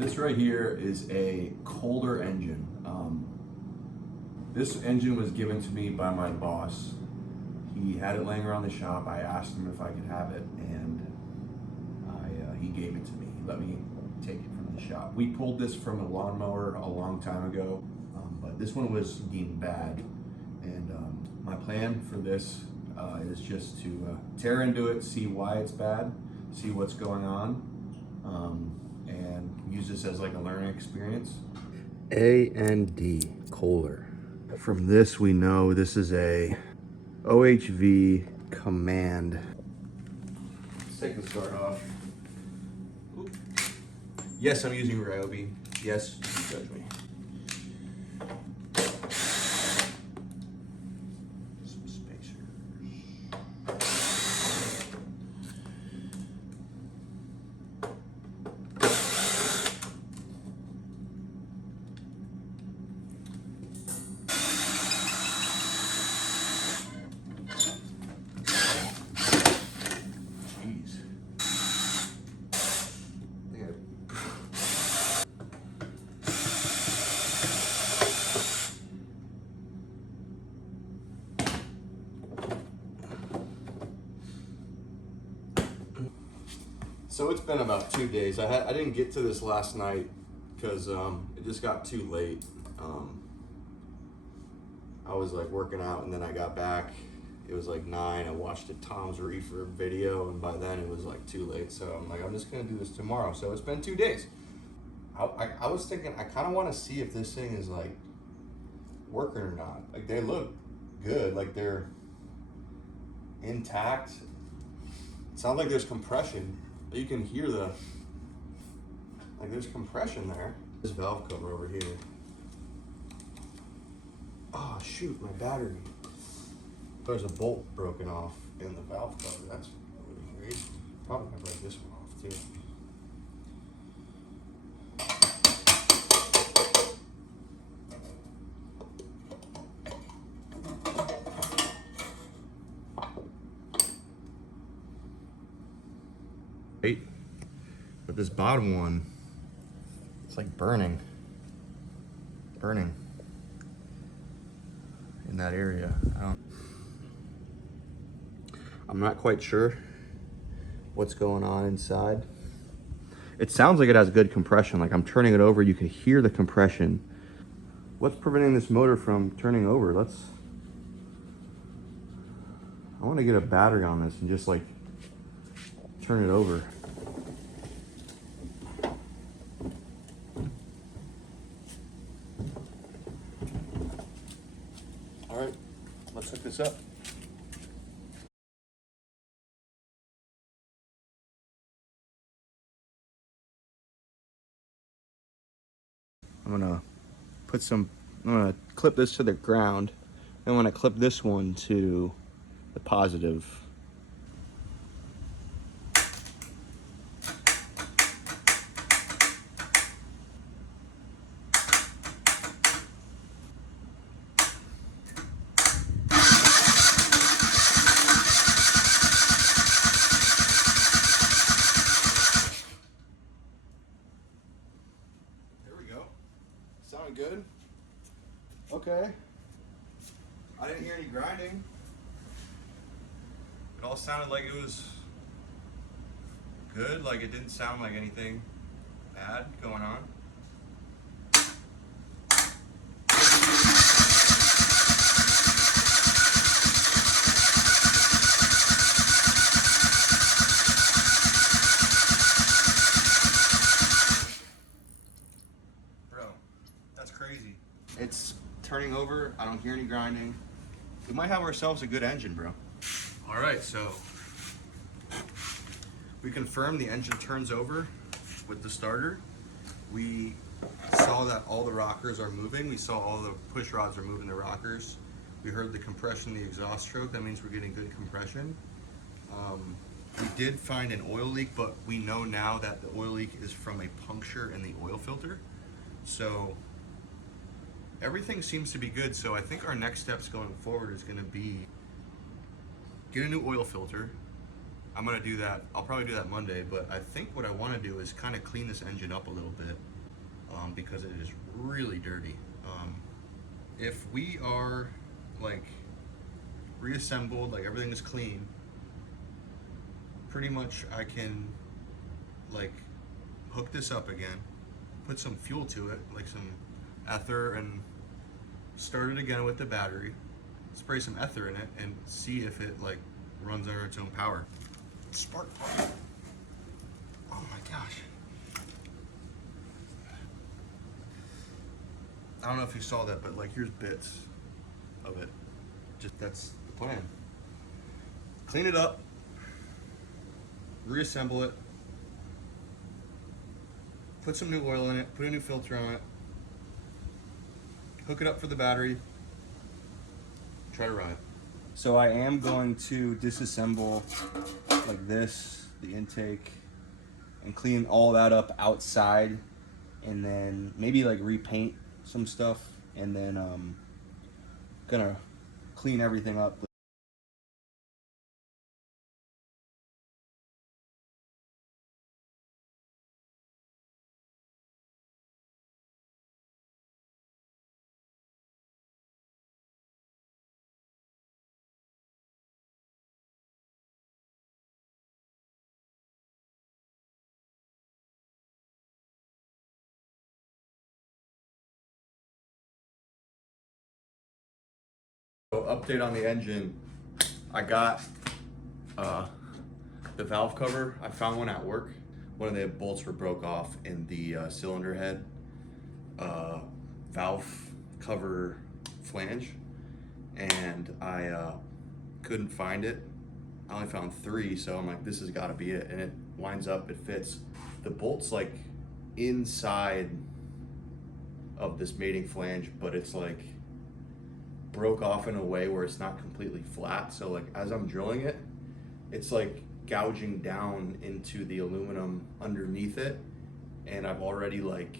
This right here is a Kohler engine. This engine was given to me by my boss. He had it laying around the shop. I asked him if I could have it, and he gave it to me. He let me take it from the shop. We pulled this from a lawnmower a long time ago, but this one was deemed bad. And my plan for this is just to tear into it, see why it's bad, see what's going on, and use this as like a learning experience. A&D Kohler. From this we know this is a OHV command. Let's take the start off. Oop. Yes, I'm using Ryobi. Yes, judge me. Some spacers. So it's been about 2 days. I didn't get to this last night because it just got too late. I was like working out, and then I got back. It was like 9. I watched a Tom's Reefer video, and by then it was like too late. So I'm like, I'm just gonna do this tomorrow. So it's been 2 days. I was thinking, I kind of want to see if this thing is like working or not. Like, they look good, like they're intact. It sounds like there's compression. You can hear there's compression there. This valve cover over here. Oh shoot, my battery. There's a bolt broken off in the valve cover. That's really great. Probably gonna break this one off too. But this bottom one, it's like burning in that area. I'm not quite sure what's going on inside. It sounds like it has good compression. Like, I'm turning it over, you can hear the compression. What's preventing this motor from turning over? I want to get a battery on this and just like turn it over. All right, let's hook this up. I'm gonna clip this to the ground. I'm gonna clip this one to the positive. Sounded good. Okay. I didn't hear any grinding. It all sounded like it was good. Like, it didn't sound like anything bad going on. That's crazy. It's turning over. I don't hear any grinding. We might have ourselves a good engine, bro. All right, so we confirmed the engine turns over with the starter. We saw that all the rockers are moving. We saw all the push rods are moving the rockers. We heard the compression, the exhaust stroke. That means we're getting good compression. We did find an oil leak, but we know now that the oil leak is from a puncture in the oil filter. So everything seems to be good. So I think our next steps going forward is going to be get a new oil filter, I'm gonna do that. I'll probably do that Monday, but I think what I want to do is kind of clean this engine up a little bit because it is really dirty. If we are like reassembled, like everything is clean, pretty much I can like hook this up again, put some fuel to it, like some ether, and start it again with the battery, spray some ether in it, and see if it like runs under its own power. Spark plug. Oh my gosh. I don't know if you saw that, but like here's bits of it. Just that's the plan. Clean it up, reassemble it, put some new oil in it, put a new filter on it, hook it up for the battery, try to run it. So I am going to disassemble like this, the intake, and clean all that up outside, and then maybe like repaint some stuff, and then gonna clean everything up. So update on the engine. I got the valve cover. I found one at work. One of the bolts were broke off in the cylinder head valve cover flange, and I couldn't find it. I only found 3, so I'm like, this has got to be it. And it lines up, it fits. The bolt's like inside of this mating flange, but it's like broke off in a way where it's not completely flat. So like as I'm drilling it, it's like gouging down into the aluminum underneath it, and I've already like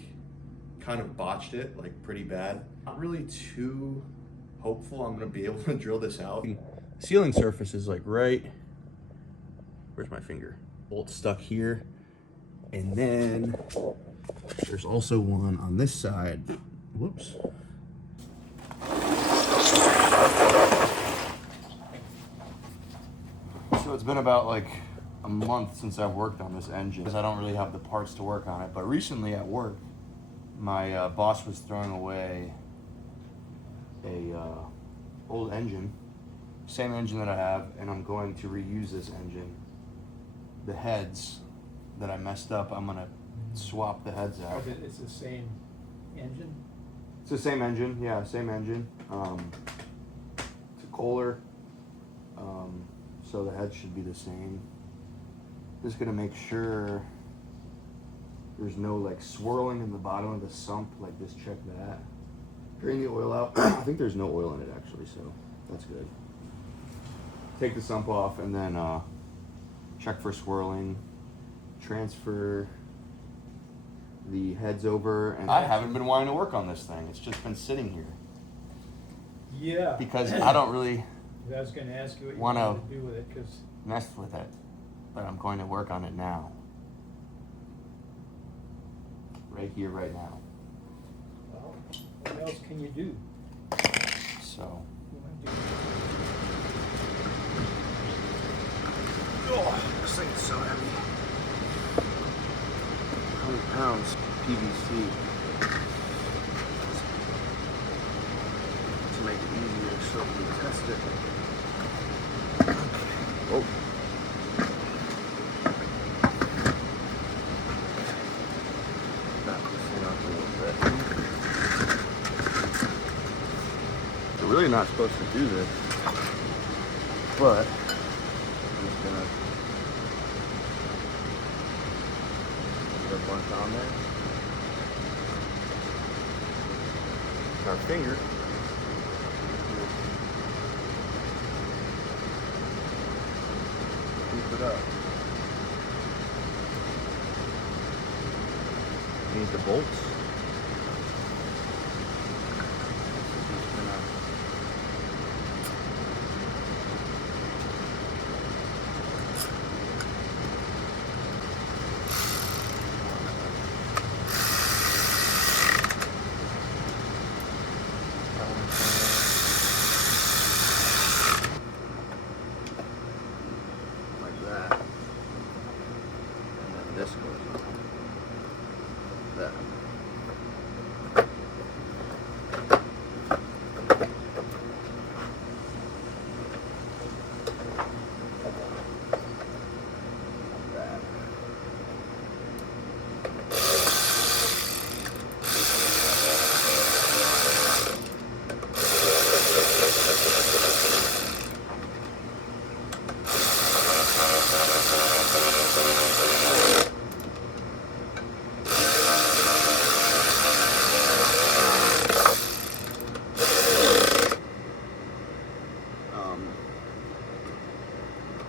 kind of botched it like pretty bad. Not really too hopeful I'm gonna be able to drill this out. Sealing surface is like right, where's my finger? Bolt stuck here, and then there's also one on this side. Whoops. So it's been about like a month since I've worked on this engine because I don't really have the parts to work on it. But recently at work, my boss was throwing away a old engine, same engine that I have, and I'm going to reuse this engine. The heads that I messed up, I'm gonna swap the heads out. Oh, it's the same engine? It's the same engine, yeah, same engine. It's a Kohler, so the head should be the same. Just gonna make sure there's no like swirling in the bottom of the sump, like just check that. Drain the oil out. I think there's no oil in it actually, so that's good. Take the sump off and then check for swirling. Transfer the heads over, and I haven't been wanting to work on this thing. It's just been sitting here. Yeah. Because I don't really I was going to ask you what you wanna wanted to do with it, because mess with it, but I'm going to work on it now. Right here, right now. well, what else can you do? So. You might do- Oh, this thing is so heavy. 100 pounds PVC. To make it easier so we can test it. Oh. Back this thing up a little bit. We're really not supposed to do this, but I'm just gonna put a bunch on there. Our finger. Keep it up. Need the bolts. Just gonna this goes on. That.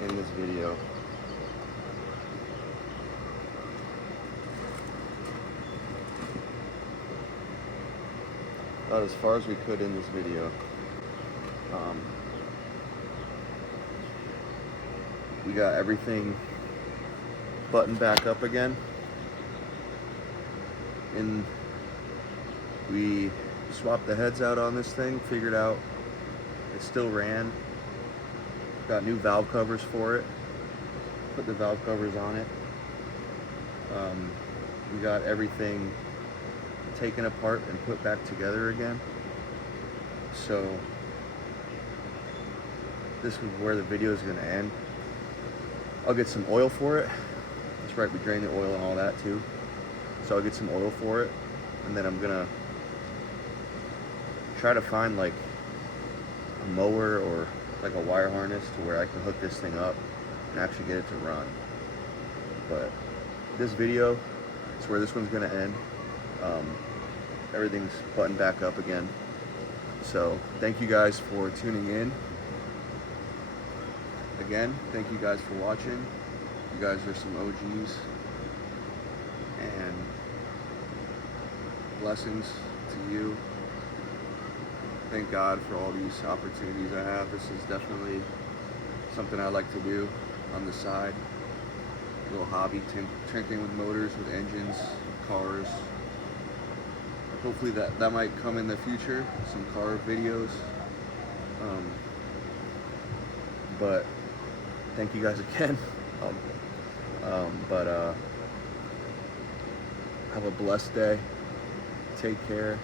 In this video, about as far as we could in this video. We got everything buttoned back up again, and we swapped the heads out on this thing, figured out it still ran. Got new valve covers for it, put the valve covers on it. We got everything taken apart and put back together again. So this is where the video is going to end. I'll get some oil for it. That's right, we drain the oil and all that too. So I'll get some oil for it, and then I'm gonna try to find like a mower or like a wire harness to where I can hook this thing up and actually get it to run. But this video is where this one's gonna end. Everything's buttoned back up again. So thank you guys for tuning in. Again, thank you guys for watching. You guys are some OGs, and blessings to you. Thank God for all these opportunities I have. This is definitely something I like to do on the side. A little hobby, tinkering with motors, with engines, cars. Hopefully that might come in the future, some car videos. But thank you guys again. Have a blessed day. Take care.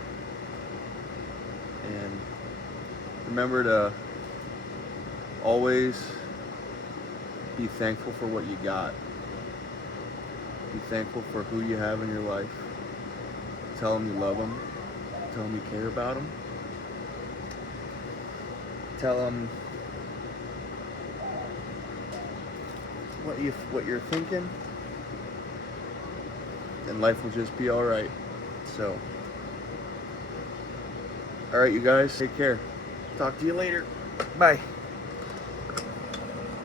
And remember to always be thankful for what you got. Be thankful for who you have in your life. Tell them you love them. Tell them you care about them. Tell them what you're thinking, and life will just be all right. So, all right, you guys, take care. Talk to you later. Bye.